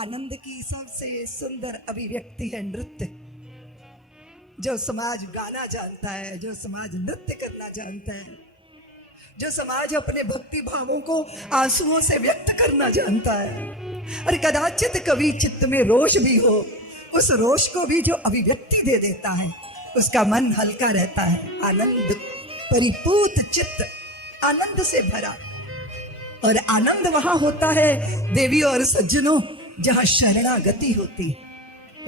आनंद की सबसे सुंदर अभिव्यक्ति है नृत्य। जो समाज गाना जानता है, जो समाज नृत्य करना जानता है, जो समाज अपने भक्ति भावों को आंसुओं से व्यक्त करना जानता है, और कदाचित कभी चित्त में रोष भी हो, उस रोष को भी जो अभिव्यक्ति दे देता है, उसका मन हल्का रहता है। आनंद परिपूत चित्त, आनंद से भरा। और आनंद वहां होता है देवी और सज्जनों जहां शरणागति होती है।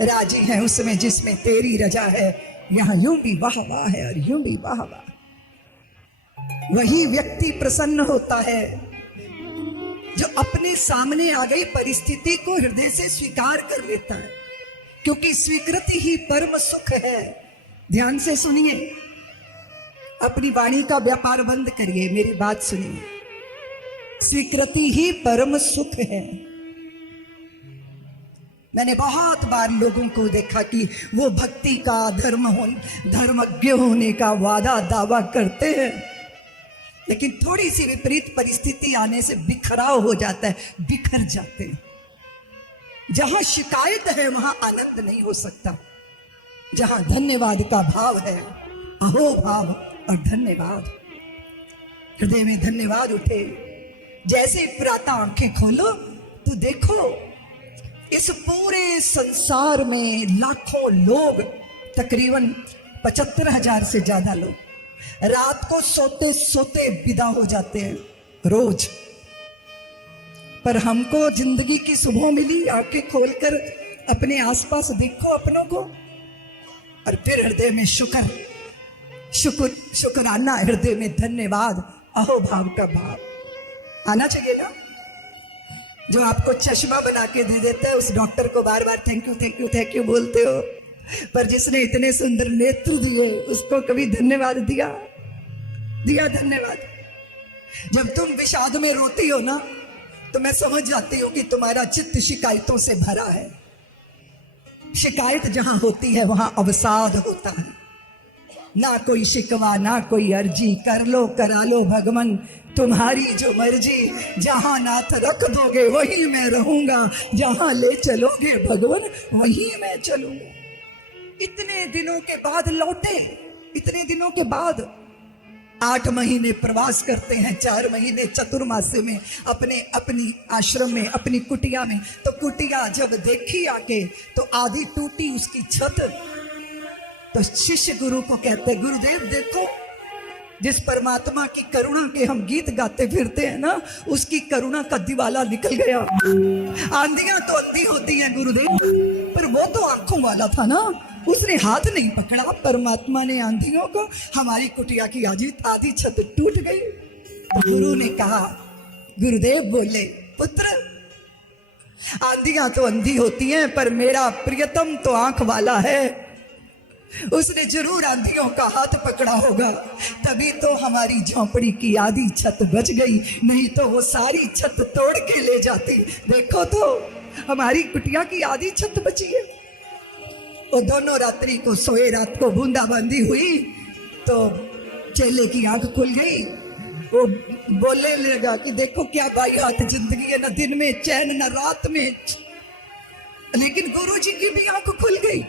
राजी है उसमें जिसमें तेरी रजा है, यहां यूं भी वाह वाह है और यूं भी वाह वाह। वही व्यक्ति प्रसन्न होता है जो अपने सामने आ गई परिस्थिति को हृदय से स्वीकार कर लेता है, क्योंकि स्वीकृति ही परम सुख है। ध्यान से सुनिए, अपनी वाणी का व्यापार बंद करिए, मेरी बात सुनिए। स्वीकृति ही परम सुख है। मैंने बहुत बार लोगों को देखा कि वो भक्ति का धर्मज्ञ होने का वादा दावा करते हैं, लेकिन थोड़ी सी विपरीत परिस्थिति आने से बिखराव हो जाता है, बिखर जाते हैं। जहां शिकायत है वहां आनंद नहीं हो सकता। जहां धन्यवाद का भाव है, अहो भाव और धन्यवाद, हृदय में धन्यवाद उठे। जैसे प्रातः आंखें खोलो तो देखो इस पूरे संसार में लाखों लोग, तकरीबन 75,000 से ज्यादा लोग रात को सोते सोते विदा हो जाते हैं रोज। पर हमको जिंदगी की सुबह मिली, आंखें खोलकर अपने आसपास देखो अपनों को, और फिर हृदय में शुक्राना, हृदय में धन्यवाद, अहोभाव का भाव आना चाहिए ना। जो आपको चश्मा बना के दे देता है, उस डॉक्टर को बार बार thank you thank you thank you बोलते हो, पर जिसने इतने सुंदर नेत्र दिए उसको कभी धन्यवाद दिया धन्यवाद। जब तुम विषाद में रोती हो ना, तो मैं समझ जाती हूँ कि तुम्हारा चित्त शिकायतों से भरा है। शिकायत जहां होती है वहां अवसाद होता है। ना कोई शिकवा, ना कोई अर्जी, कर लो करा लो भगवन तुम्हारी जो मर्जी। जहां नाथ रख दोगे वहीं मैं रहूंगा, जहां ले चलोगे भगवन वहीं मैं चलूंगा। इतने दिनों के बाद लौटे, इतने दिनों के बाद 8 महीने प्रवास करते हैं, 4 महीने चतुर्मास्य में अपनी आश्रम में, अपनी कुटिया में। तो कुटिया जब देखी आके तो आधी टूटी उसकी छत। तो शिष्य गुरु को कहते, गुरुदेव देखो, जिस परमात्मा की करुणा के हम गीत गाते फिरते हैं ना, उसकी करुणा का दिवाला निकल गया। आंधियां तो अंधी होती हैं गुरुदेव, पर वो तो आंखों वाला था ना, उसने हाथ नहीं पकड़ा परमात्मा ने आंधियों को। हमारी कुटिया की आधी छत टूट गई। तो गुरु ने कहा, गुरुदेव बोले, पुत्र आंधियां तो अंधी होती हैं, पर मेरा प्रियतम तो आंख वाला है। उसने जरूर आंधियों का हाथ पकड़ा होगा, तभी तो हमारी झोंपड़ी की आधी छत बच गई, नहीं तो वो सारी छत तोड़ के ले जाती। देखो तो हमारी कुटिया की आधी छत बची है। वो दोनों रात्रि को सोए, रात को बूंदाबांदी हुई तो चेले की आंख खुल गई। वो बोलने लगा कि देखो क्या बाई हाथ जिंदगी है, न दिन में चैन न रात में। लेकिन गुरुजी की भी आंख खुल गई।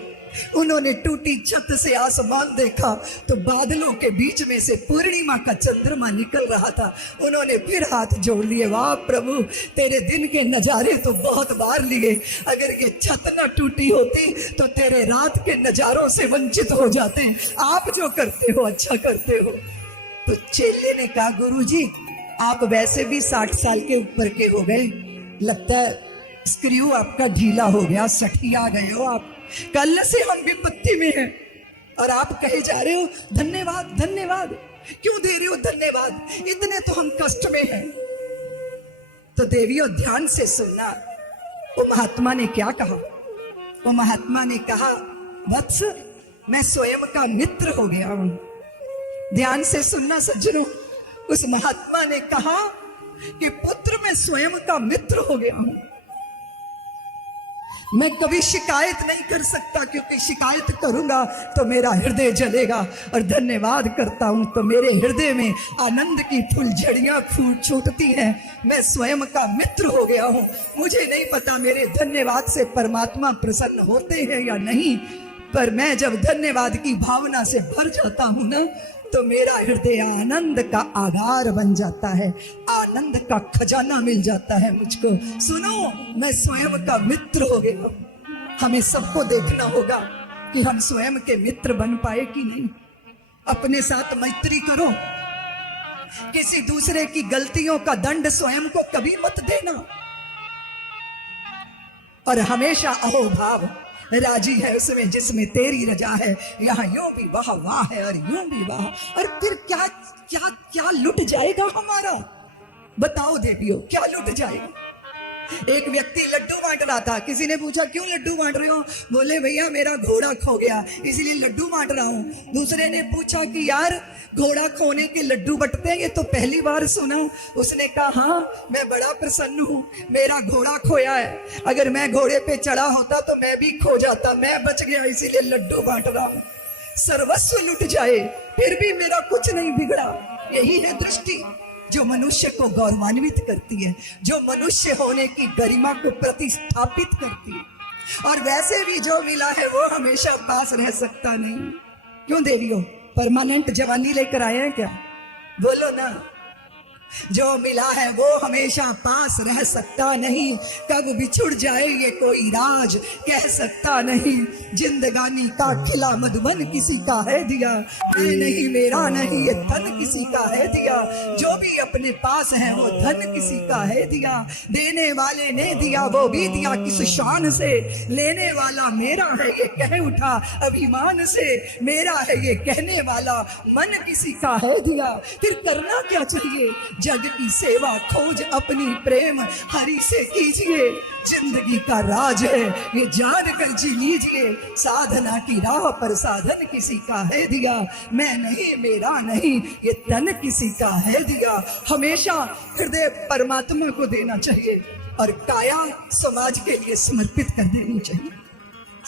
उन्होंने टूटी छत से आसमान देखा तो बादलों के बीच में से पूर्णिमा का चंद्रमा निकल रहा था। उन्होंने फिर हाथ जोड़ लिए, वाह प्रभु, तेरे दिन के नजारे तो बहुत बार लिए, अगर ये छत न टूटी होती तो तेरे रात के नजारों से वंचित हो जाते। आप जो करते हो अच्छा करते हो। तो चेले ने कहा, गुरुजी आप वैसे भी 60 साल के ऊपर के हो गए, लगता है स्क्रू आपका ढीला हो गया, सठिया गए हो आप। कल से हम विपत्ति में हैं और आप कहे जा रहे हो धन्यवाद धन्यवाद। क्यों दे रहे हो धन्यवाद, इतने तो हम कष्ट में हैं। तो देवियों ध्यान से सुनना, वो महात्मा ने क्या कहा। वो महात्मा ने कहा, वत्स मैं स्वयं का मित्र हो गया हूं। ध्यान से सुनना सज्जनों, उस महात्मा ने कहा कि पुत्र मैं स्वयं का मित्र हो गया हूं। मैं कभी शिकायत नहीं कर सकता, क्योंकि शिकायत करूंगा तो मेरा हृदय जलेगा, और धन्यवाद करता हूं तो मेरे हृदय में आनंद की फुलझड़ियां छूटती हैं। मैं स्वयं का मित्र हो गया हूं। मुझे नहीं पता मेरे धन्यवाद से परमात्मा प्रसन्न होते हैं या नहीं, पर मैं जब धन्यवाद की भावना से भर जाता हूं ना, तो मेरा हृदय आनंद का आधार बन जाता है, आनंद का खजाना मिल जाता है मुझको। सुनो, मैं स्वयं का मित्र हो गया। हमें सबको देखना होगा कि हम स्वयं के मित्र बन पाए कि नहीं। अपने साथ मैत्री करो, किसी दूसरे की गलतियों का दंड स्वयं को कभी मत देना, और हमेशा अहोभाव राजी है उसमें जिसमें तेरी रजा है। यहाँ यूं भी वाह वाह है और यूं भी वाह, और फिर क्या क्या क्या लुट जाएगा हमारा? बताओ देवियों, क्या लुट जाएगा? एक व्यक्ति लड्डू बांट रहा था। किसी ने पूछा क्यों लड्डू बांट रहे हो? बोले भैया मेरा घोड़ा खो गया इसलिए लड्डू बांट रहा हूँ। दूसरे ने पूछा कि यार घोड़ा खोने के लड्डू बंटते हैं, ये तो पहली बार सुना। उसने कहा हाँ, मैं बड़ा प्रसन्न हूँ, मेरा घोड़ा खोया है। अगर मैं घोड़े पे चढ़ा होता तो मैं भी खो जाता, मैं बच गया इसीलिए लड्डू बांट रहा हूँ। सर्वस्व लुट जाए फिर भी मेरा कुछ नहीं बिगड़ा। यही है दृष्टि जो मनुष्य को गौरवान्वित करती है, जो मनुष्य होने की गरिमा को प्रतिस्थापित करती है। और वैसे भी जो मिला है वो हमेशा पास रह सकता नहीं। क्यों देवियों, परमानेंट जवानी लेकर आए हैं क्या? बोलो ना। जो मिला है वो हमेशा पास रह सकता नहीं, कब बिछुड़ जाए ये कोई राज कह सकता नहीं। जिंदगानी का खिला मधुबन किसी का है दिया, मैं नहीं मेरा नहीं ये धन किसी का है दिया। जो भी अपने पास है वो धन किसी का है दिया। देने वाले ने दिया वो भी दिया किस शान से, लेने वाला मेरा है ये कह उठा अभिमान से। मेरा है ये कहने वाला मन किसी का है दिया। फिर करना क्या चाहिए? जग की सेवा खोज अपनी प्रेम हरि से कीजिए। जिंदगी का राज है ये जान कर जी लीजिए। साधना की राह पर साधन किसी का है दिया, मैं नहीं मेरा नहीं ये तन किसी का है दिया। हमेशा हृदय परमात्मा को देना चाहिए और काया समाज के लिए समर्पित कर देनी चाहिए।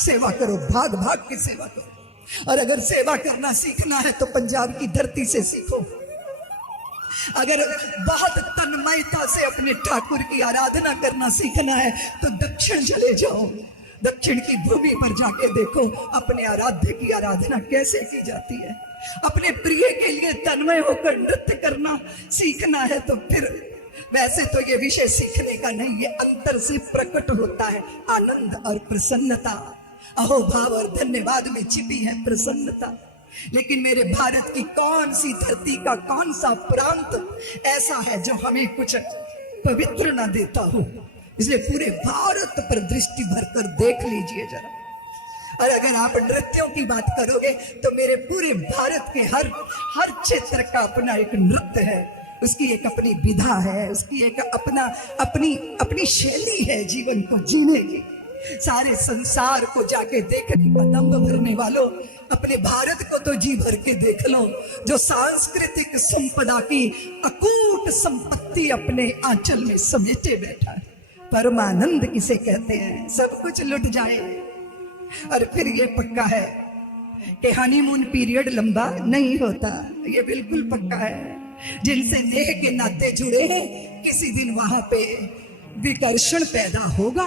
सेवा करो, भाग भाग की सेवा करो। और अगर सेवा करना सीखना है तो पंजाब की धरती से सीखो। अगर बहुत तन्मयता से अपने ठाकुर की आराधना करना सीखना है तो दक्षिण चले जाओ। दक्षिण की भूमि पर जाके देखो अपने आराध्य की आराधना कैसे की जाती है। अपने प्रिय के लिए तन्मय होकर नृत्य करना सीखना है तो फिर वैसे तो ये विषय सीखने का नहीं, ये अंतर से प्रकट होता है आनंद और प्रसन्नता। अहोभाव और धन्यवाद में छिपी है प्रसन्नता। लेकिन मेरे भारत की कौन सी धरती का कौन सा प्रांत ऐसा है जो हमें कुछ पवित्र ना देता हो? इसलिए पूरे भारत पर दृष्टि भरकर देख लीजिए जरा। और अगर आप नृत्यों की बात करोगे तो मेरे पूरे भारत के हर क्षेत्र का अपना एक नृत्य है, उसकी एक अपनी विधा है, उसकी एक अपनी शैली है जीवन को जीने की। सारे संसार को जाके देखने का दम भरने वालों, अपने भारत को तो जी भर के देख लो, जो सांस्कृतिक संपदा की अकूट संपत्ति अपने आंचल में समेटे बैठा है। परमानंद किसे कहते हैं? सब कुछ लुट जाए और फिर ये पक्का है कि हनीमून पीरियड लंबा नहीं होता, ये बिल्कुल पक्का है। जिनसे नेह के नाते जुड़े हैं किसी दिन वहां पे विकर्षण पैदा होगा।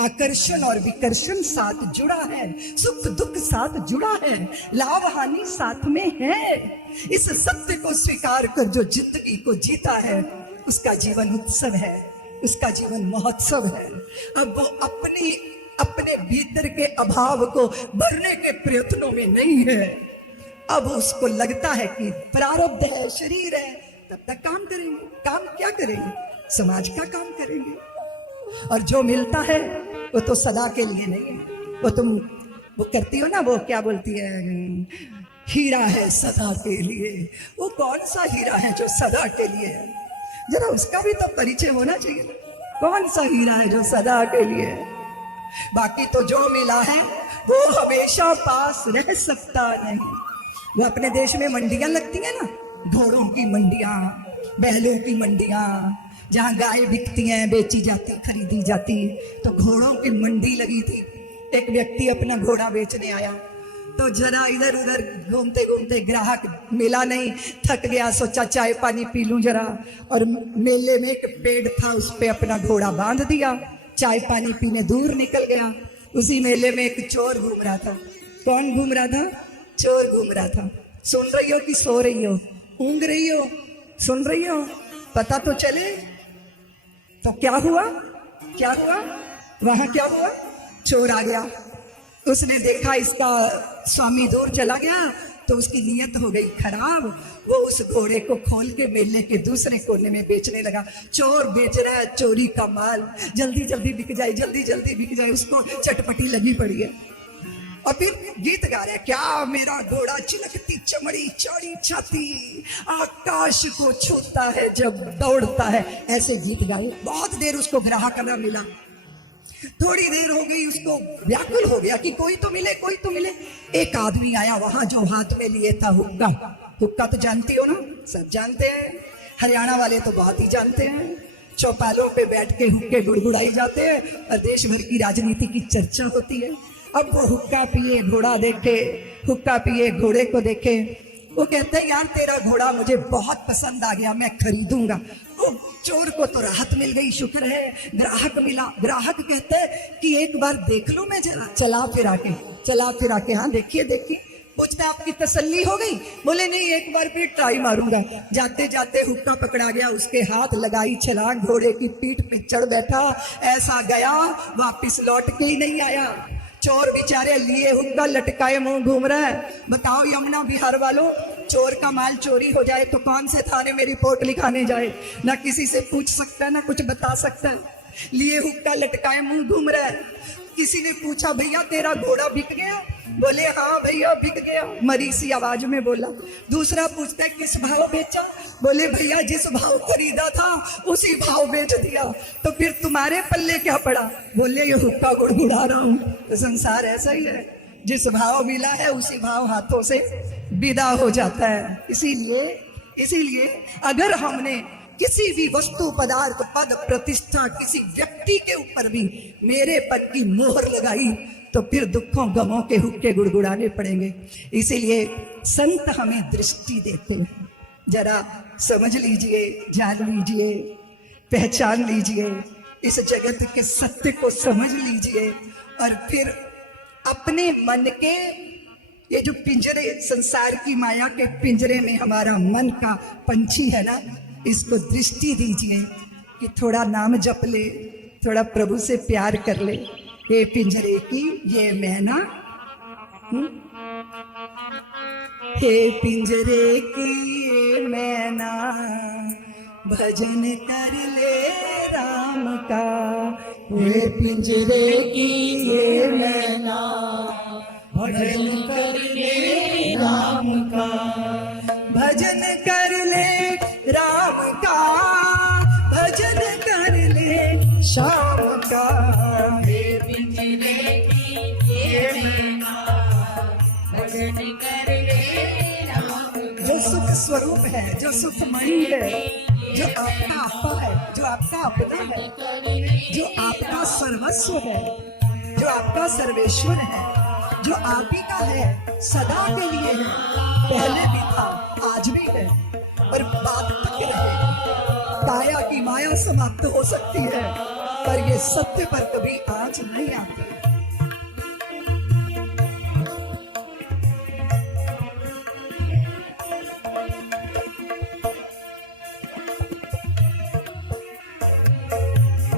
आकर्षण और विकर्षण साथ जुड़ा है, सुख दुख साथ जुड़ा है, लाभ हानि साथ में है। इस सत्य को स्वीकार कर जो जिंदगी को जीता है उसका जीवन उत्सव है, उसका जीवन महोत्सव है। अब वो अपने भीतर के अभाव को भरने के प्रयत्नों में नहीं है। अब उसको लगता है कि प्रारब्ध है, शरीर है, तब तक काम करेंगे। काम क्या करेंगे? समाज का काम करेंगे। और जो मिलता है वो तो सदा के लिए नहीं है। वो तुम वो करती हो ना, वो क्या बोलती है, हीरा है सदा के लिए। वो कौन सा हीरा है जो सदा के लिए है? जरा उसका भी तो परिचय होना चाहिए। कौन सा हीरा है जो सदा के लिए है? बाकी तो जो मिला है वो हमेशा पास रह सकता नहीं। वो अपने देश में मंडियां लगती है ना, घोड़ों की मंडियां, बैलों की मंडियां, जहाँ गाय बिकती हैं, बेची जाती, खरीदी जाती, तो घोड़ों की मंडी लगी थी। एक व्यक्ति अपना घोड़ा बेचने आया, तो जरा इधर उधर घूमते घूमते ग्राहक मिला नहीं, थक गया, सोचा चाय पानी पी लूं जरा, और मेले में एक पेड़ था, उस पे अपना घोड़ा बांध दिया, चाय पानी पीने दूर निकल गया। उसी मेले में एक चोर घूम रहा था। कौन घूम रहा था? चोर घूम रहा था। सुन रही हो कि सो रही हो? ऊँग रही हो? सुन रही हो? पता तो चले। तो क्या हुआ? क्या हुआ वहां? क्या हुआ? चोर आ गया, उसने देखा इसका स्वामी दूर चला गया, तो उसकी नीयत हो गई खराब। वो उस घोड़े को खोल के मेले के दूसरे कोने में बेचने लगा। चोर बेच रहा है चोरी का माल, जल्दी जल्दी बिक जाए, जल्दी जल्दी बिक जाए, उसको चटपटी लगी पड़ी है। और फिर गीत गा रहे, क्या मेरा घोड़ा चिलकती चमड़ी चौड़ी छाती, आकाश को छूता है जब दौड़ता है, ऐसे गीत गाए। बहुत देर उसको ग्राहक न मिला, थोड़ी देर हो गई, उसको व्याकुल हो गया कि कोई तो मिले, कोई तो मिले। एक आदमी आया वहां, जो हाथ में लिए था हुक्का। हुक्का तो जानती हो ना? सब जानते हैं, हरियाणा वाले तो बहुत ही जानते हैं। चौपालों पे बैठ के हुक्के गुड़गुड़ाई जाते हैं और देश भर की राजनीति की चर्चा होती है। अब वो हुक्का पिए, घोड़ा देखे, हुक्का पिए, घोड़े को देखे, वो कहते हैं यार तेरा घोड़ा मुझे बहुत पसंद आ गया, मैं खरीदूंगा। वो चोर को तो राहत मिल गई, शुक्र है ग्राहक मिला। ग्राहक कहते हैं कि एक बार देख लो मैं जरा, चला फिरा के। हाँ देखिए देखिए। पूछता आपकी तसल्ली हो गई? बोले नहीं, एक बार फिर ट्राई मारूंगा। जाते जाते हुक्का पकड़ा गया, उसके हाथ लगाई छलांग, घोड़े की पीठ पे चढ़ बैठा, ऐसा गया वापिस लौट के ही नहीं आया। चोर बेचारे लिए हुक्का लटकाए मुंह घूम रहा है। बताओ यमुना बिहार वालों, चोर का माल चोरी हो जाए तो कौन से थाने में रिपोर्ट लिखाने जाए? ना किसी से पूछ सकता है, ना कुछ बता सकता है। लिए हुक्का लटकाए मुंह घूम रहा है। किसी ने पूछा भैया तेरा घोड़ा बिक गया? बोले हाँ भैया बिक गया, मरी सी आवाज में बोला। दूसरा पूछता है किस भाव बेचा? बोले भैया जिस भाव खरीदा था उसी भाव बेच दिया। तो फिर तुम्हारे पल्ले क्या पड़ा? बोले ये हुक्का गुड़गुड़ा रहा हूँ। तो संसार ऐसा ही है, जिस भाव मिला है उसी भाव हाथों से विदा हो जाता है। इसीलिए अगर हमने किसी भी वस्तु, पदार्थ, पद, प्रतिष्ठा, किसी व्यक्ति के ऊपर भी मेरे पद की मोहर लगाई तो फिर दुखों गमों के हुक्के गुड़गुड़ाने पड़ेंगे। इसीलिए संत हमें दृष्टि देते हैं। जरा समझ लीजिए, जान लीजिए, पहचान लीजिए, इस जगत के सत्य को समझ लीजिए, और फिर अपने मन के ये जो पिंजरे, संसार की माया के पिंजरे में हमारा मन का पंछी है ना, इसको दृष्टि दीजिए कि थोड़ा नाम जप ले, थोड़ा प्रभु से प्यार कर ले। ये पिंजरे की ये मैना, हे पिंजरे की ये मैना, भजन कर ले राम का। हे पिंजरे की ये मैना, भजन कर ले राम का। भजन कर ले राम का, भजन कर ले श्याम का। हे पिंजरे की ये मैना, भजन कर ले राम का। जो सुख स्वरूप है, जो सुखमयी है, जो आपका आपा है, जो आपका अपना है, जो आपका सर्वस्व है, जो आपका सर्वेश्वर है, जो आप ही का है, सदा के लिए है, पहले भी था, आज भी है, और बात तक रहे। काया की माया समाप्त हो सकती है, पर ये सत्य पर कभी आज नहीं आती।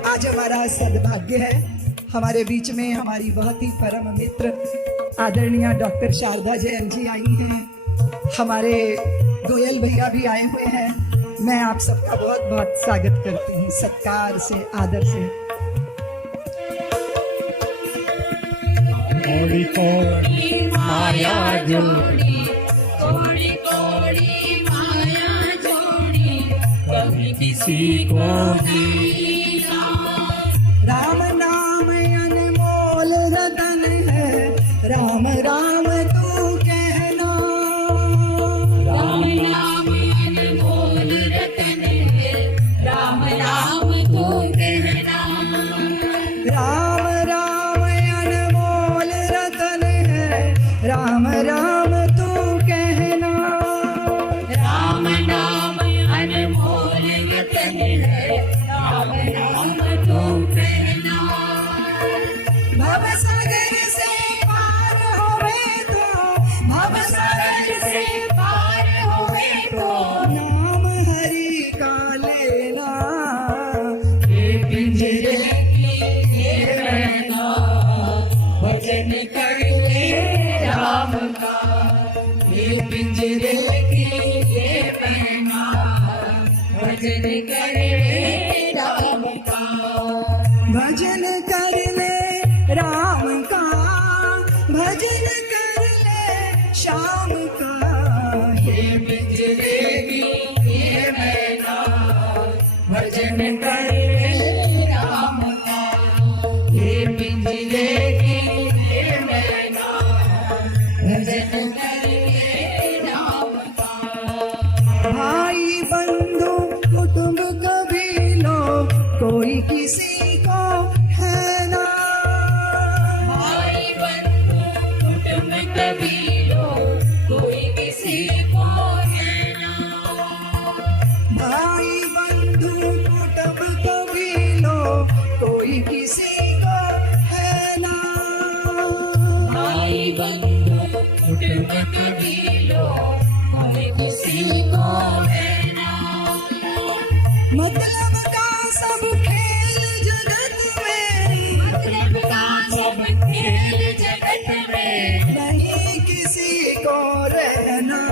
आज हमारा सद्भाग्य है, हमारे बीच में हमारी बहुत ही परम मित्र आदरणीय डॉक्टर शारदा जैन जी आई हैं, हमारे गोयल भैया भी आए हुए हैं। मैं आप सबका बहुत बहुत स्वागत करती हूँ, सत्कार से, आदर से। कोड़ी कोड़ी माया जोड़ी, कोड़ी कोड़ी माया जोड़ी, कभी किसी को भी राम नाम अनमोल रतन है, राम राम तू कहना। राम नाम अनमोल रतन है, राम नाम भवसागर से पार होवे तो, भवसागर से पार होवे तो नाम हरि का लेना। ये पिंजरे की ये मैना भजन कर ले राम का। ये पिंजरे की ये मैना भजन कर ले राम का। भजन कर ले राम का, भजन कर ले श्याम का। ये पिंजरे की ये मैना भजन कर ले राम का। ये पिंजरे की ये मैना भजन कर ले राम का। भाई बंधु कुटुंब कबीलो कोई किसी को है ना। भाई बंधु कुटुंब कबीलों कोई किसी को है ना। भाई बंधु कुटुंब कबीलो कोई किसी को है ना। भाई बंधु कुटुंब कबीलों कोई किसी को है ना। मतलब का सब खेल जगत में, मतलब का सब खेल जगत में नहीं किसी को रहना।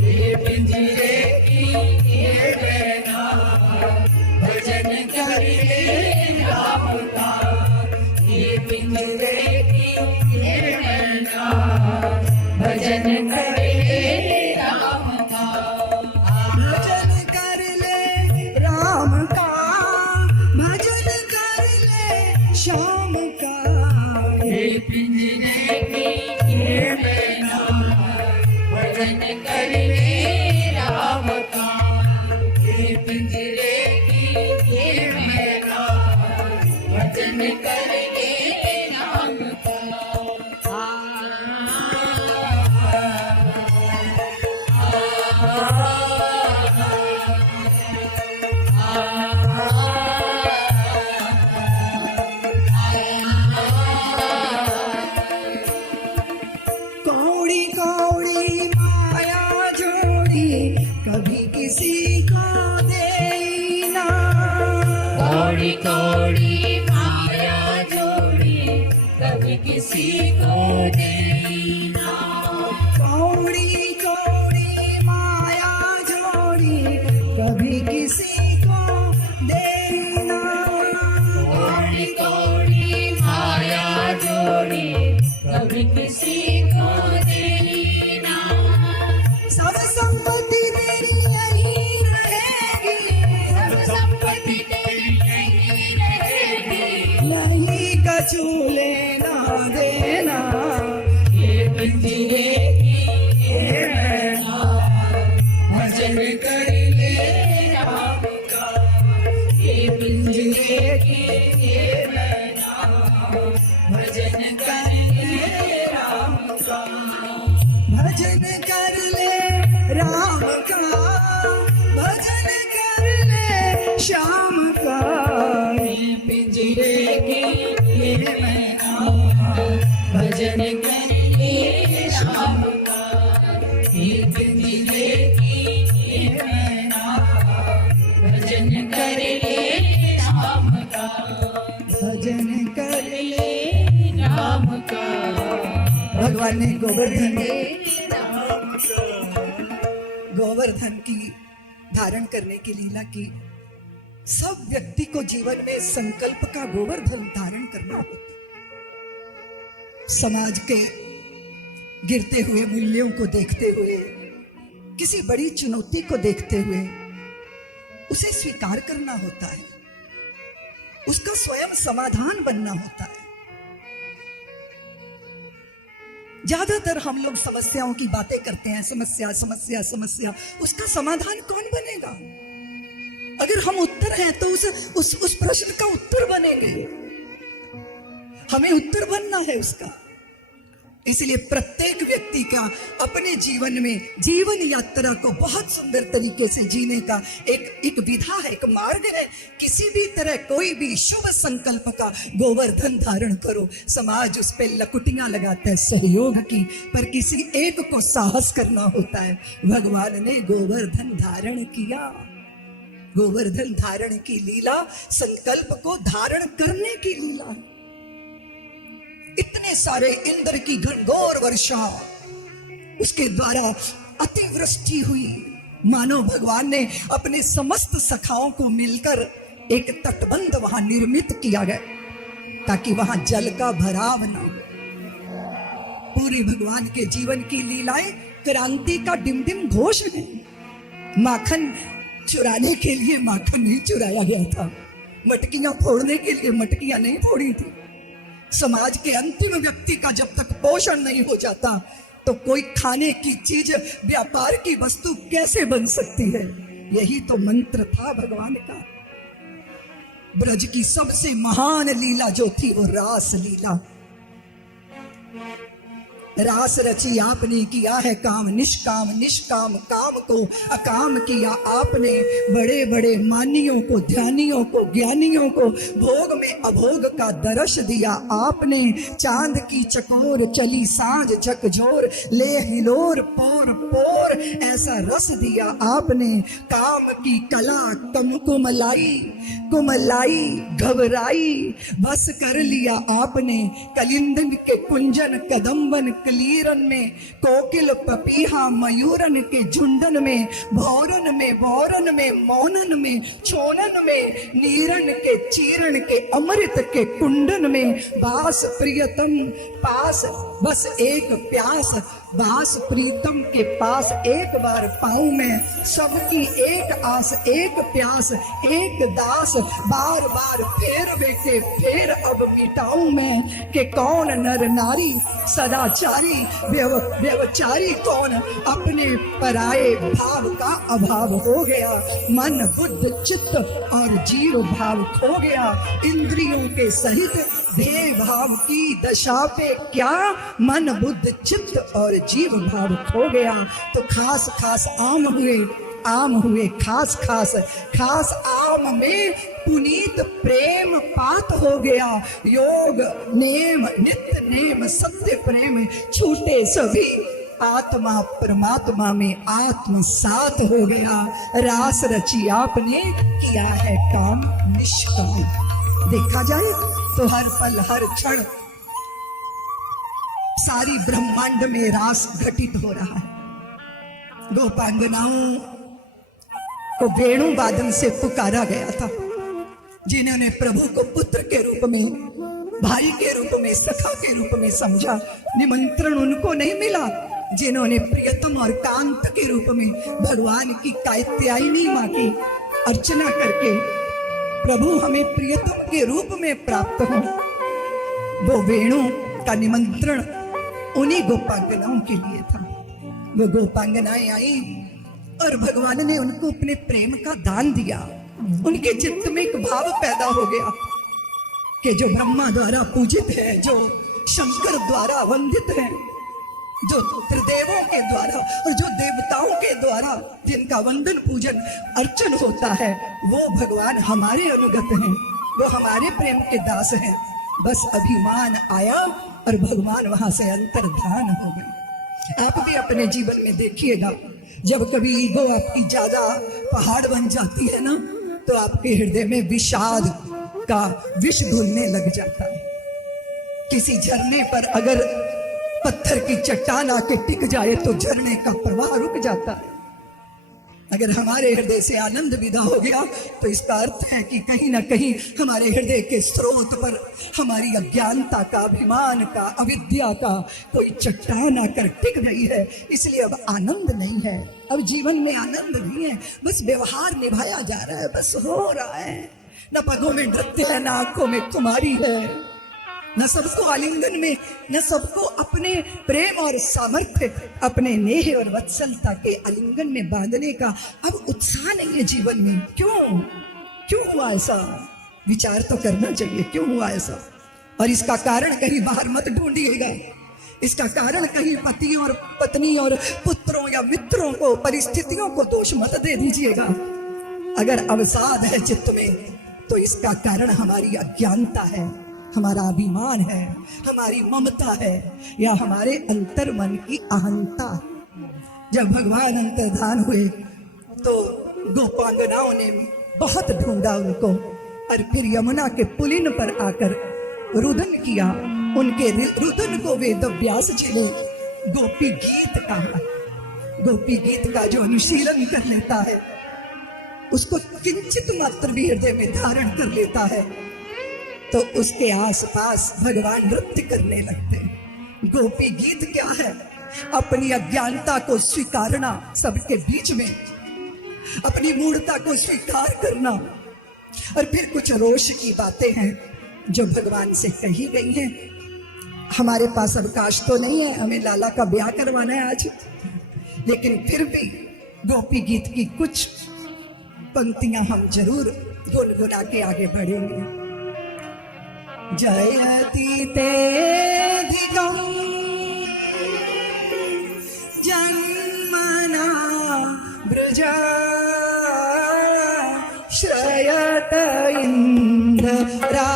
ये पिंजरे की ये मैना भजन कर ले राम का। ये पिंजरे की ये मैना भजन कर ले राम का। भजन कर ले राम का, भजन कर ले श्याम का। ये पिंजरे की ये मैना भजन कर ले राम का। ये पिंजरे की ये मैना भजन कर ले राम का। कौड़ी कौड़ी माया जोड़ी कभी किसी को देना। कौड़ी कौड़ी माया जोड़ी कभी किसी को देना। कौड़ी कौड़ी माया जोड़ी कभी किसी को देना। कौड़ी कौड़ी माया जोड़ी कभी किसी को देना। सब संपत्ति तेरी यहीं रहेगी, सब संपत्ति तेरी नहीं रहेगी। नहीं कछु लेना देना। ये पिंजरे की ये मैना भजन कर ले राम का। ये पिंजरे की ये मैना भजन कर ले राम का। भजन कर ले राम का, भजन कर ले श्याम का। ये पिंजरे की ये मैना भजन कर ले राम का। ये पिंजरे की ये मैना भजन कर ले राम का। भजन कर ले। राम का भगवान ने गोवर्धन राम का। गोवर्धन की धारण करने की लीला की। सब व्यक्ति को जीवन में संकल्प का गोवर्धन धारण करना होता है। समाज के गिरते हुए मूल्यों को देखते हुए, किसी बड़ी चुनौती को देखते हुए उसे स्वीकार करना होता है, उसका स्वयं समाधान बनना होता है। ज्यादातर हम लोग समस्याओं की बातें करते हैं, समस्या समस्या समस्या, उसका समाधान कौन बनेगा? अगर हम उत्तर हैं तो उस प्रश्न का उत्तर बनेंगे, हमें उत्तर बनना है उसका। इसलिए प्रत्येक व्यक्ति का अपने जीवन में जीवन यात्रा को बहुत सुंदर तरीके से जीने का एक विधा है, एक मार्ग है। किसी भी तरह कोई भी शुभ संकल्प का गोवर्धन धारण करो, समाज उस पे लकुटियां लगाता है सहयोग की, पर किसी एक को साहस करना होता है। भगवान ने गोवर्धन धारण किया। गोवर्धन धारण की लीला संकल्प को धारण करने की लीला। इतने सारे इंद्र की घनघोर वर्षा, उसके द्वारा अतिवृष्टि हुई, मानो भगवान ने अपने समस्त सखाओं को मिलकर एक तटबंध वहां निर्मित किया गया ताकि वहां जल का भराव न हो। पूरी भगवान के जीवन की लीलाएं क्रांति का डिमडिम घोष है। माखन चुराने के लिए माखन नहीं चुराया गया था, मटकियां फोड़ने के लिए मटकियां नहीं फोड़ी थी। समाज के अंतिम व्यक्ति का जब तक पोषण नहीं हो जाता तो कोई खाने की चीज, व्यापार की वस्तु कैसे बन सकती है? यही तो मंत्र था भगवान का। ब्रज की सबसे महान लीला जो थी वो रास लीला। रास रची आपने, किया है काम निष्काम, निष्काम काम को अकाम किया आपने। बड़े बड़े मानियों को, ध्यानियों को, ज्ञानियों को भोग में अभोग का दर्श दिया आपने। चांद की चकोर चली साँझ झकझोर, ले हिलोर पोर पोर, ऐसा रस दिया आपने। काम की कला कम कुमलाई, कुमलाई घबराई, बस कर लिया आपने। कलिंदन के कुंजन कदम्बन कलीरन में, कोकिल पपीहा मयूरन के झुंडन में, भौरन में भौरन में, मौनन में छोनन में, नीरन के चीरन के अमृत के कुंडन में, बास प्रियतम पास बस एक प्यास, बास प्रीतम के पास एक बार पाऊं मैं। सबकी एक आस एक प्यास एक दास, बार बार फेर बेके फेर अब मिटाऊं मैं। कि कौन नर नारी सदाचारी व्यवचारी कौन, अपने पराये भाव का अभाव हो गया। मन बुद्ध चित्त और जीव भाव खो गया। इंद्रियों के सहित देह भाव की दशा पे क्या, मन बुद्ध चित्त और जीव भाव खो गया। तो खास खास आम हुए, आम हुए खास खास, खास आम में पुनीत प्रेम पात हो गया। योग नेम नित्य नेम सत्य प्रेम छूटे सभी, आत्मा परमात्मा में आत्मसात हो गया। रास रची आपने, किया है काम निष्काम। देखा जाए तो हर पल हर क्षण सारी ब्रह्मांड में रास घटित हो रहा है। गोपांगनाओं को वेणु वादन से पुकारा गया था, जिन्होंने प्रभु को पुत्र के रूप में, भाई के रूप में, सखा के रूप में समझा। निमंत्रण उनको नहीं मिला जिन्होंने प्रियतम और कांत के रूप में भगवान की कात्यायनी मां की अर्चना करके प्रभु हमें प्रियतम के रूप में प्राप्त हो। वो वेणु का निमंत्रण उन्हीं गोपांगनाओं के लिए था। वो गोपांगनाएं आई और भगवान ने उनको अपने प्रेम का दान दिया। उनके चित्त में एक भाव पैदा हो गया कि जो ब्रह्मा द्वारा पूजित है, जो शंकर द्वारा वंदित है, जो त्रिदेवों के द्वारा और जो देवताओं के द्वारा जिनका वंदन पूजन अर्चन होता है, वो भगवान हमारे अनुगत हैं, वो हमारे प्रेम के दास हैं। बस अभिमान आया और भगवान वहां से अंतर्धान हो गए। आप भी अपने जीवन में देखिएगा, जब कभी ईगो आपकी ज्यादा पहाड़ बन जाती है ना, तो आपके हृदय में विषाद का विष घुलने लग जाता है। किसी झरने पर अगर पत्थर की चट्टान आके टिक जाए तो झरने का प्रवाह रुक जाता है। अगर हमारे हृदय से आनंद विदा हो गया तो इसका अर्थ है कि कहीं ना कहीं हमारे हृदय के स्रोत पर हमारी अज्ञानता का, अभिमान का, अविद्या का कोई चट्टान आकर टिक गई है। इसलिए अब आनंद नहीं है, अब जीवन में आनंद नहीं है, बस व्यवहार निभाया जा रहा है, बस हो रहा है। न पगों में नृत्य है, न आंखों में कुमारी है, न सबको आलिंगन में, न सबको अपने प्रेम और सामर्थ्य, अपने नेह और वत्सलता के आलिंगन में बांधने का अब उत्साह नहीं है जीवन में। क्यों हुआ ऐसा? विचार तो करना चाहिए, क्यों हुआ ऐसा? और इसका कारण कहीं बाहर मत ढूंढिएगा, इसका कारण कहीं पति और पत्नी और पुत्रों या मित्रों को, परिस्थितियों को दोष मत दे दीजिएगा। अगर अवसाद है चित्त में तो इसका कारण हमारी अज्ञानता है, हमारा अभिमान है, हमारी ममता है, या हमारे अंतर मन की अहंता है। जब भगवान अंतर्धान हुए तो गोपांगनाओं ने बहुत ढूंढा उनको, और फिर यमुना के पुलिन पर आकर रुदन किया। उनके रुदन को वेद व्यास जी ने गोपी गीत कहा। गोपी गीत का जो अनुशीलन कर लेता है, उसको किंचित मात्र भी हृदय में धारण कर लेता है, तो उसके आसपास भगवान नृत्य करने लगते हैं। गोपी गीत क्या है? अपनी अज्ञानता को स्वीकारना, सबके बीच में अपनी मूढ़ता को स्वीकार करना। और फिर कुछ रोष की बातें हैं जो भगवान से कही गई हैं। हमारे पास अवकाश तो नहीं है, हमें लाला का ब्याह करवाना है आज, लेकिन फिर भी गोपी गीत की कुछ पंक्तियां हम जरूर गुनगुना के आगे बढ़ेंगे। जयति तेधिकं जन्मना ब्रजा श्रयत इंद्रा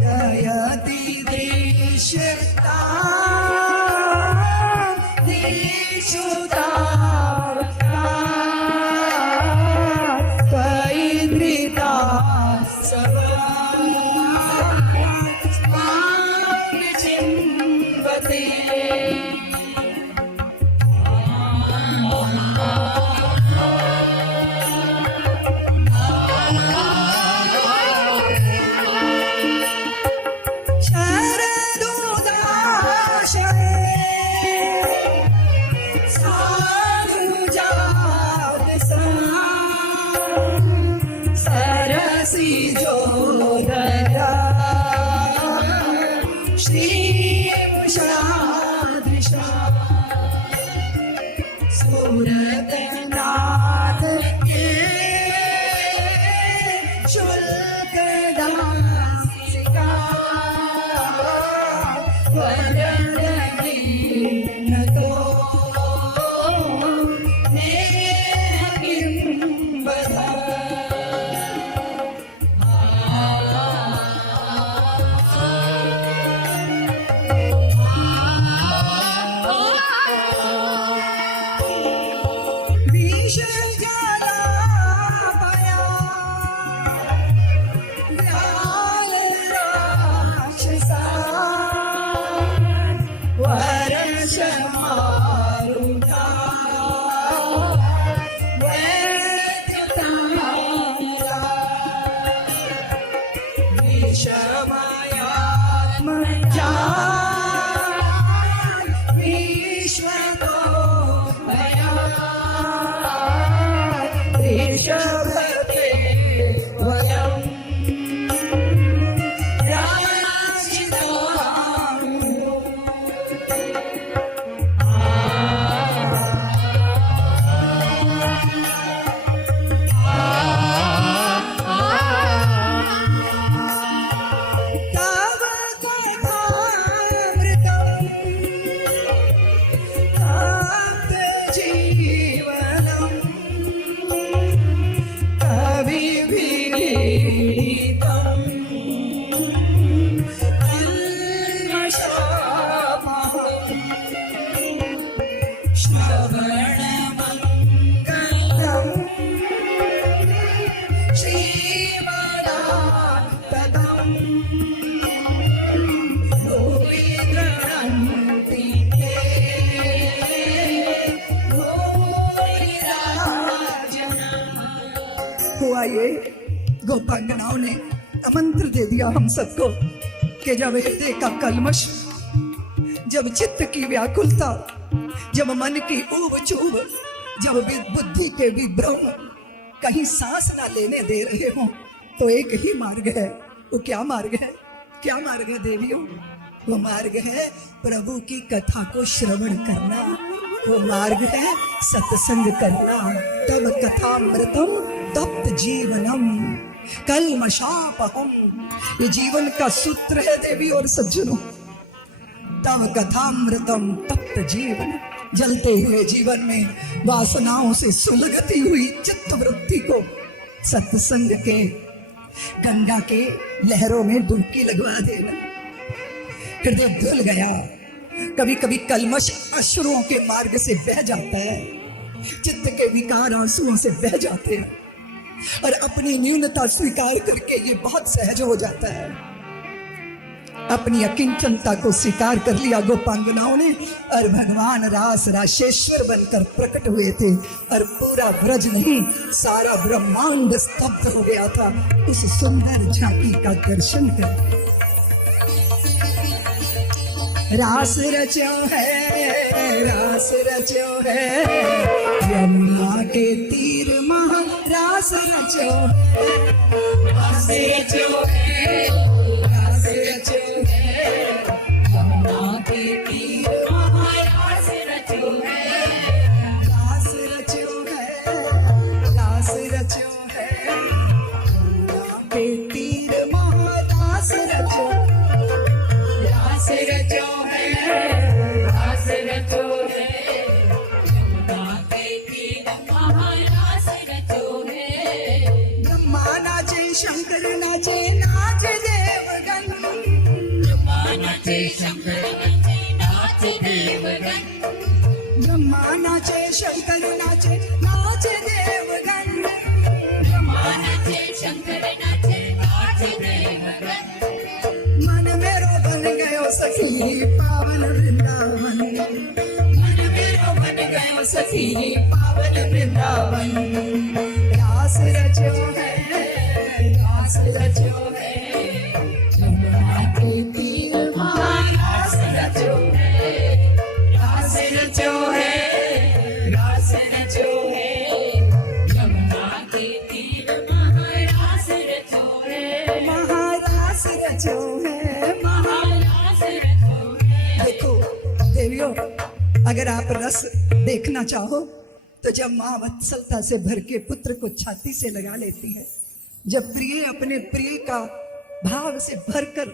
जयति देशता देशुता त्वयिद्रिता चिंबते। सूरतनाथ के शुल्क दासिका वरदीन तो हुआ ये, गोपांगनाओं ने मंत्र दे दिया हम सबको कि जब हृदय का कलमश, जब चित्त की व्याकुलता, जब मन की ऊब चूब, जब बुद्धि के विभ्रम कहीं सांस ना लेने दे रहे हो, तो एक ही मार्ग है। वो क्या मार्ग है? क्या मार्ग है देवियों? वो मार्ग है प्रभु की कथा को श्रवण करना, वो मार्ग है सत्संग करना। तब कथामृतम तप्त जीवनम कल्मषापहम। ये जीवन का सूत्र है देवी और सज्जनों। तव कथामृतम तप्त जीवन, जलते हुए जीवन में वासनाओं से सुलगती हुई चित्त वृत्ति को सत्संग के गंगा के लहरों में डुबकी लगवा देना। हृदय धुल गया, कभी कभी कलमश अश्रुओं के मार्ग से बह जाता है, चित्त के विकार आंसुओं से बह जाते हैं, और अपनी न्यूनता स्वीकार करके ये बहुत सहज हो जाता है। अपनी अकिंचनता को स्वीकार कर लिया गोपांगनाओं ने, और भगवान रास राशेश्वर बनकर प्रकट हुए थे, और पूरा ब्रज नहीं सारा ब्रह्मांड स्तब्ध हो गया था उस सुंदर झांकी का दर्शन कर। रास रचो है, रास रचो है, यमुना के तीर महा रास रचो है, रास रचो है, रास रचो है, यमुना के तीर महा रास रचो है, रास रचो है, रास रचो है, यमुना के तीर महा रास रचो, रास रचो शंकर नाचे नाच देवगन, ब्रह्मा नाचे शंकर नाचे नाच देवगन, ब्रह्मा नाचे शंकर नाचे नाच देवगन, ब्रह्मा नाचे शंकर नाचे नाच देवगन। मन मेरो बन गयो सखी पावन वृंदावन, मन मेरो बन गयो सखी पावन वृंदावन। रास रचो है, रास रचो है, यमुना के तीर महा रास रचो है, रास रचो है, रास रचो है, यमुना के तीर महा रास रचो है, महारास रचो है, महारास रचो है। देखो देवियों, अगर आप रस देखना चाहो तो जब माँ वत्सलता से भर के पुत्र को छाती से लगा लेती है, जब प्रिय अपने प्रिय का भाव से भरकर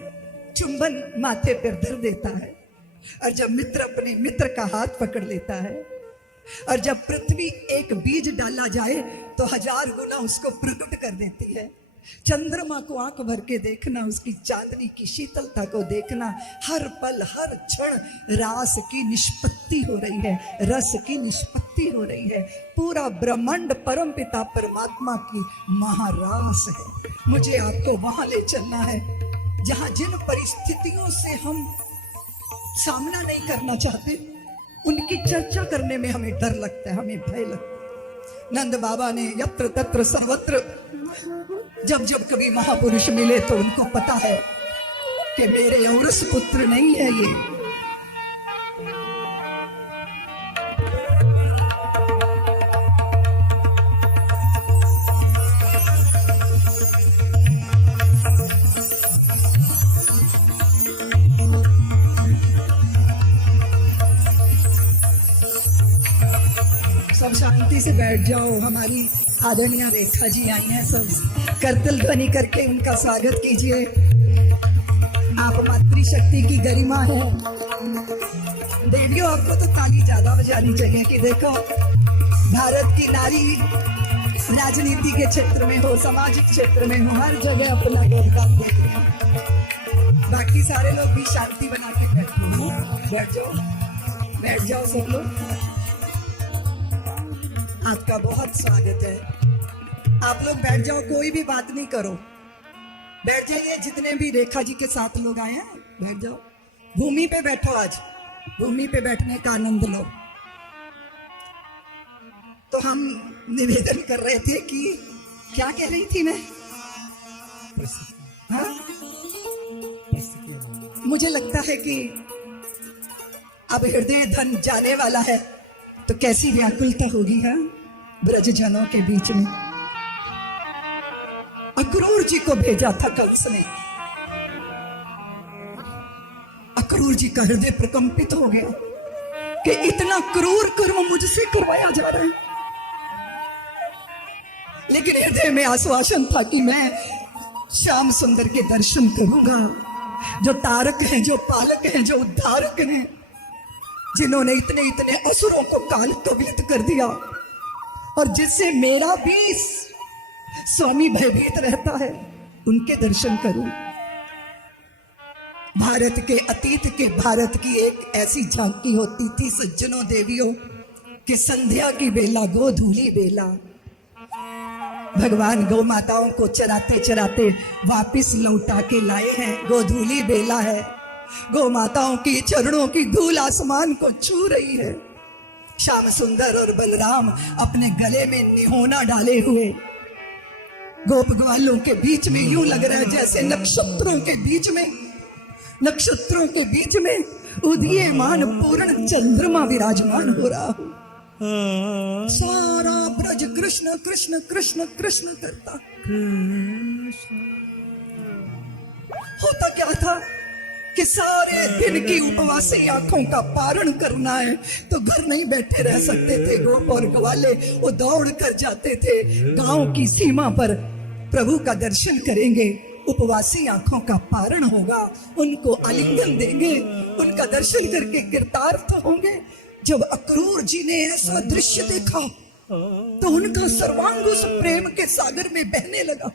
चुंबन माथे पर धर देता है, और जब मित्र अपने मित्र का हाथ पकड़ लेता है, और जब पृथ्वी एक बीज डाला जाए तो 1000 गुना उसको प्रकट कर देती है। चंद्रमा को आंख भर के देखना, उसकी चांदनी की शीतलता को देखना, हर पल हर क्षण रास की निष्पत्ति हो रही है, रस की निष्पत्ति हो रही है। पूरा ब्रह्मांड परमपिता परमात्मा की महारास है। मुझे आपको वहां ले चलना है जहां जिन परिस्थितियों से हम सामना नहीं करना चाहते, उनकी चर्चा करने में हमें डर लगता है, हमें भय लगता है। नंद बाबा ने यत्र तत्र सर्वत्र जब जब कभी महापुरुष मिले तो उनको पता है कि मेरे औरस पुत्र नहीं है ये, सब शांति से बैठ जाओ। हमारी आदरणीय रेखा जी आई हैं, सब करतल ध्वनि करके उनका स्वागत कीजिए। आप मातृशक्ति की गरिमा है। देवियों, आपको तो ताली ज्यादा बजानी चाहिए कि देखो भारत की नारी राजनीति के क्षेत्र में हो, सामाजिक क्षेत्र में हो, हर जगह अपना योगदान दे रही है। बाकी सारे लोग भी शांति बना के बैठो, बैठ जाओ, बैठ जाओ सब लोग। आपका बहुत स्वागत है। आप लोग बैठ जाओ, कोई भी बात नहीं करो, बैठ जाइए। जितने भी रेखा जी के साथ लोग आए हैं बैठ जाओ, भूमि पे बैठो। आज भूमि पे बैठने का आनंद लो। तो हम निवेदन कर रहे थे कि क्या कह रही थी मैं? हाँ? मुझे लगता है कि अब हृदय धन जाने वाला है, तो कैसी व्याकुलता होगी है ब्रजजनों के बीच में। अक्रूर जी को भेजा था कंस ने, अक्रूर जी का हृदय प्रकंपित हो गया कि इतना क्रूर कर्म मुझसे करवाया जा रहा है। लेकिन हृदय में आश्वासन था कि मैं श्याम सुंदर के दर्शन करूंगा, जो तारक हैं, जो पालक हैं, जो उद्धारक हैं, जिन्होंने इतने इतने असुरों को काल कबलित कर दिया और जिससे मेरा भी स्वामी भयभीत रहता है, उनके दर्शन करूं। भारत के अतीत के भारत की एक ऐसी झांकी होती थी सज्जनों देवियों कि संध्या की बेला, गोधूली बेला, भगवान गौ माताओं को चराते चराते वापिस लौटा के लाए हैं। गोधूली बेला है, गौ माताओं की चरणों की धूल आसमान को छू रही है। श्याम सुंदर और बलराम अपने गले में निहोना डाले हुए गोप ग्वालों के बीच में यूं लग रहा है जैसे नक्षत्रों के बीच में उदीयमान पूर्ण चंद्रमा विराजमान हो रहा हो। सारा ब्रज कृष्ण कृष्ण कृष्ण कृष्ण करता। होता क्या था कि सारे दिन की उपवासी आंखों का पारण करना है तो घर नहीं बैठे रह सकते थे। गोप और ग्वाले वो दौड़ कर जाते थे गांव की सीमा पर, प्रभु का दर्शन करेंगे, उपवासी आंखों का पारण होगा, उनको आलिंगन देंगे, उनका दर्शन करके कृतार्थ होंगे। जब अक्रूर जी ने ऐसा दृश्य देखा तो उनका सर्वांग उस प्रेम के सागर में बहने लगा।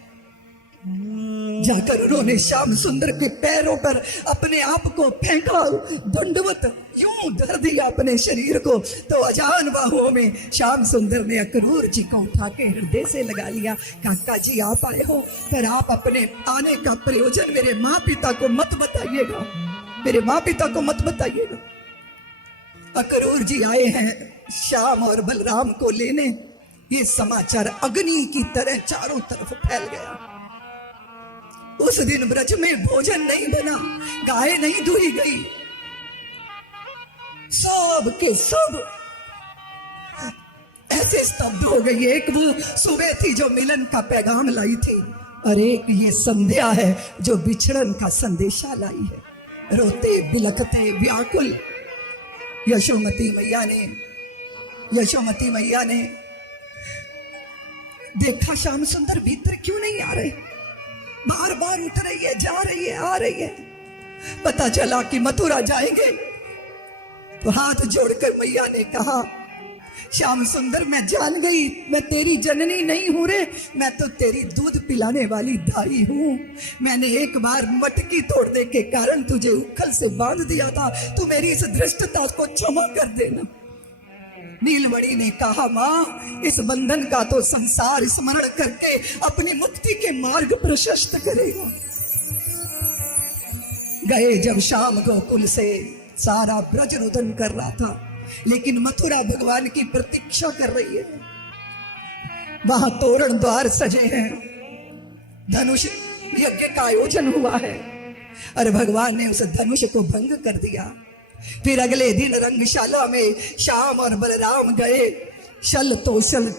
जाकर उन्होंने श्याम सुंदर के पैरों पर अपने आप को फेंका, दंडवत यूं धर दिया अपने शरीर को, तो अजान बाहुओं में श्याम सुंदर ने अक्रूर जी को उठा के हृदय से लगा लिया। काका जी आप आए हो, पर आप अपने आने का प्रयोजन मेरे माँ पिता को मत बताइएगा, मेरे माँ पिता को मत बताइएगा। अक्रूर जी आए हैं श्याम और बलराम को लेने। ये समाचार अग्नि की तरह चारों तरफ फैल गया। उस दिन ब्रज में भोजन नहीं बना, गाय नहीं दुही गई, सब के सब ऐसे स्तब्ध हो गई। एक वो सुबह थी जो मिलन का पैगाम लाई थी, और एक ये संध्या है जो बिछड़न का संदेशा लाई है। रोते बिलखते व्याकुल यशोमती मैया ने देखा श्याम सुंदर भीतर क्यों नहीं आ रहे, बार बार उठ रही है, जा रही है, आ रही है। पता चला कि मथुरा जाएंगे, तो हाथ जोड़कर मैया ने कहा श्याम सुंदर मैं जान गई, मैं तेरी जननी नहीं हूं रे, मैं तो तेरी दूध पिलाने वाली दाई हूं। मैंने एक बार मटकी तोड़ने के कारण तुझे उखल से बांध दिया था, तू मेरी इस धृष्टता को क्षमा कर देना। नीलमणि ने कहा मां, इस बंधन का तो संसार स्मरण करके अपनी मुक्ति के मार्ग प्रशस्त करेगा। गए जब शाम गोकुल से, सारा ब्रज रुदन कर रहा था, लेकिन मथुरा भगवान की प्रतीक्षा कर रही है। वहां तोरण द्वार सजे हैं, धनुष यज्ञ का आयोजन हुआ है, और भगवान ने उस धनुष को भंग कर दिया। फिर अगले दिन रंगशाला में श्याम और बलराम गए। शल तोषल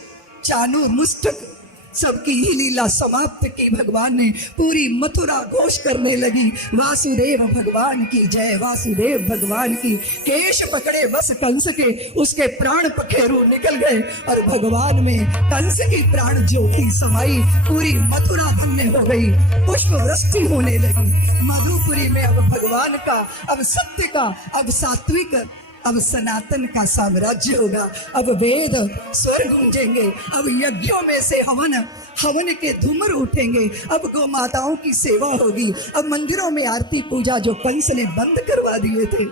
चानूर मुष्टक सबकी ही लीला समाप्त की। भगवान ने पूरी मथुरा घोष करने लगी, वासुदेव भगवान की जय, वासुदेव भगवान की। केश पकड़े बस कंस के, उसके प्राण पखेरु निकल गए, और भगवान में कंस की प्राण ज्योति समाई। पूरी मथुरा धन्य हो गई, पुष्प वृष्टि होने लगी। मधुपुरी में अब भगवान का, अब सत्य का, अब सात्विक, अब सनातन का साम्राज्य होगा। अब वेद स्वर गूंजेंगे, अब यज्ञों में से हवन के धूमर उठेंगे, अब गौ माताओं की सेवा होगी, अब मंदिरों में आरती पूजा जो कंस ने बंद करवा दिए थे,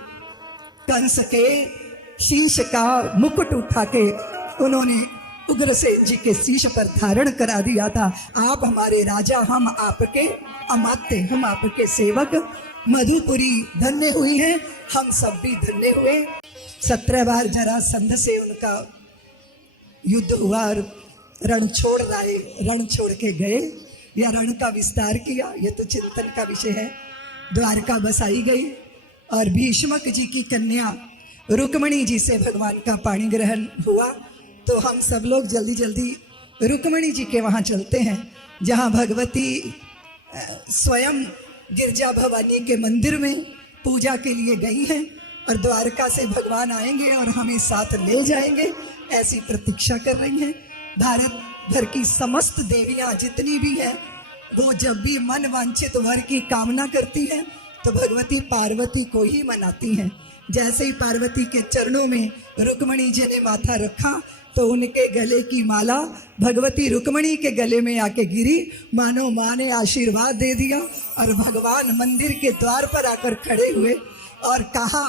कंस के शीश का मुकुट उठा के उन्होंने उग्रसेन जी के शीश पर धारण करा दिया था। आप हमारे राजा, हम आपके अमात्य, हम आपके सेवक। मधुपुरी धन्य हुई है, हम सब भी धन्य हुए। 17 बार जरासंध से उनका युद्ध हुआ, रण छोड़ रहे, रण छोड़ के गए या रण का विस्तार किया, यह तो चिंतन का विषय है। द्वारका बसाई गई, और भीष्मक जी की कन्या रुक्मणी जी से भगवान का पाणी ग्रहण हुआ। तो हम सब लोग जल्दी जल्दी रुक्मणी जी के वहाँ चलते हैं, जहाँ भगवती स्वयं गिरजा भवानी के मंदिर में पूजा के लिए गई हैं, और द्वारका से भगवान आएंगे और हमें साथ ले जाएंगे, ऐसी प्रतीक्षा कर रही हैं। भारत भर की समस्त देवियां जितनी भी हैं, वो जब भी मन वांछित वर की कामना करती हैं तो भगवती पार्वती को ही मनाती हैं। जैसे ही पार्वती के चरणों में रुक्मणी जी ने माथा रखा तो उनके गले की माला भगवती रुक्मणी के गले में आके गिरी, मानो माँ ने आशीर्वाद दे दिया। और भगवान मंदिर के द्वार पर आकर खड़े हुए और कहा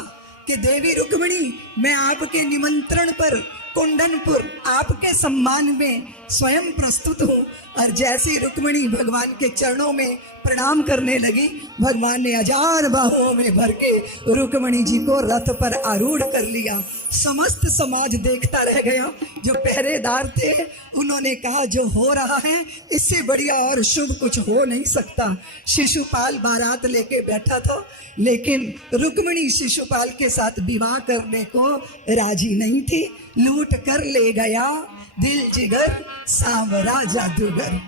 कि देवी रुक्मणी, मैं आपके निमंत्रण पर कुंडनपुर आपके सम्मान में स्वयं प्रस्तुत हूँ। और जैसी रुक्मणी भगवान के चरणों में प्रणाम करने लगी, भगवान ने हजार बाहुओं में भर के रुक्मणी जी को रथ पर आरूढ़ कर लिया। समस्त समाज देखता रह गया। जो पहरेदार थे उन्होंने कहा, जो हो रहा है इससे बढ़िया और शुभ कुछ हो नहीं सकता। शिशुपाल बारात लेके बैठा था, लेकिन रुक्मणी शिशुपाल के साथ विवाह करने को राजी नहीं थी। लूट कर ले गया दिल जिगर सांवरा जादूगर।